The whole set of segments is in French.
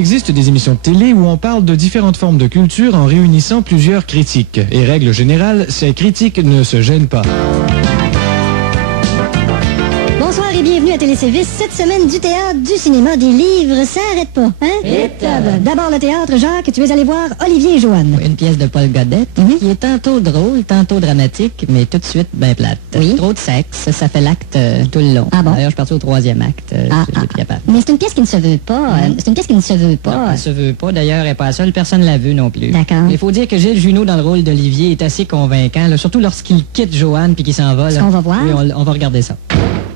existe des émissions de télé où on parle de différentes formes de culture en réunissant plusieurs critiques. Et règle générale, ces critiques ne se gênent pas. Bonsoir et bienvenue à Téléservice. Cette semaine, du théâtre, du cinéma, des livres, ça arrête pas, hein? D'abord le théâtre, Jacques, tu es allé voir Olivier et Joanne. Une pièce de Paul Godette, qui est tantôt drôle, tantôt dramatique, mais tout de suite bien plate. Oui. Trop de sexe, ça fait l'acte tout le long. Ah bon? D'ailleurs, je suis parti au 3e acte, je l'ai plus capable. Mais c'est une pièce qui ne se veut pas. C'est une pièce qui ne se veut pas. Non, elle se veut pas, d'ailleurs, elle n'est pas la seule, personne ne l'a vu non plus. D'accord. Il faut dire que Gilles Junot, dans le rôle d'Olivier, est assez convaincant, là, surtout lorsqu'il quitte Joanne puis qu'il s'en va. Là. On va voir. Oui, on va regarder ça.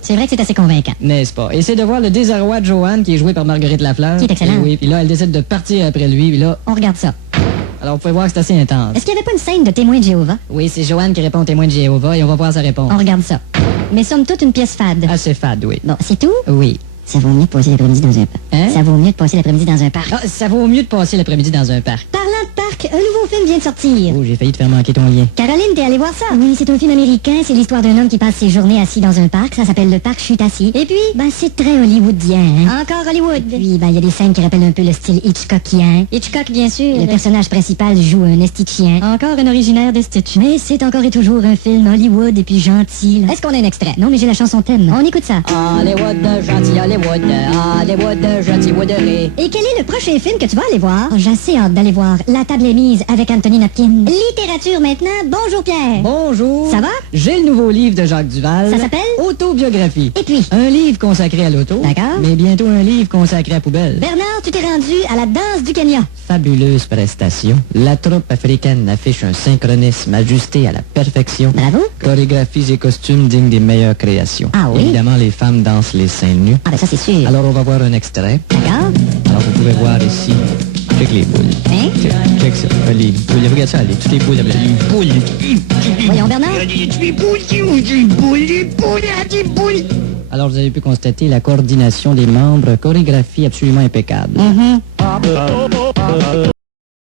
C'est vrai que c'est assez convaincant. N'est-ce pas? Et c'est de voir le désarroi de Joanne, qui est joué par Marguerite Lafleur. Qui est excellent. Et oui, puis là, elle décide de partir après lui, puis là, On regarde ça. alors vous pouvez voir que c'est assez intense. Est-ce qu'il n'y avait pas une scène de témoin de Jéhovah? Oui, c'est Joanne qui répond au témoin de Jéhovah, et on va voir sa réponse. On regarde ça. Mais somme toute une pièce fade. Assez fade, oui. Bon, c'est tout? Oui. Ça vaut mieux de passer l'après-midi dans un parc. Hein? Ça vaut mieux de passer l'après-midi dans un parc. Ah, ça vaut mieux de passer l'après-midi dans un parc. Parlant de parc, un nouveau film vient de sortir. Oh, j'ai failli te faire manquer ton lien. Caroline, t'es allée voir ça? Oui, c'est un film américain. C'est l'histoire d'un homme qui passe ses journées assis dans un parc. Ça s'appelle le parc Chute assis. Et puis, c'est très hollywoodien. Hein? Encore Hollywood. Oui, il y a des scènes qui rappellent un peu le style Hitchcockien. Hitchcock, bien sûr. Le personnage principal joue un esti de chien. Encore un originaire de Stitch. Mais c'est encore et toujours un film Hollywood et puis gentil. Là. Est-ce qu'on a un extrait? Non, mais j'ai la chanson thème. On écoute ça. Hollywood, gentil Hollywood, Hollywood, gentil Woodery. Et quel est le prochain film que tu vas aller voir? J'ai assez hâte d'aller voir La table est mise avec Anthony Napkin. Littérature maintenant. Bonjour Pierre. Bonjour. Ça va? J'ai le nouveau livre de Jacques Duval. Ça s'appelle? Autobiographie. Et puis? Un livre consacré à l'auto. D'accord. Mais bientôt un livre consacré à la poubelle. Bernard, tu t'es rendu à la danse du Kenya. Fabuleuse prestation. La troupe africaine affiche un synchronisme ajusté à la perfection. Bravo. Chorégraphies et costumes dignes des meilleures créations. Ah oui? Évidemment, les femmes dansent les seins nus. Ah ben ça c'est sûr. Alors, on va voir un extrait. D'accord. Alors, vous pouvez voir ici. Check les boules. Hein? Check ça. Les boules. Regarde ça, toutes les boules. Les boules. Voyons Bernard. Alors, vous avez pu constater la coordination des membres, chorégraphie absolument impeccable.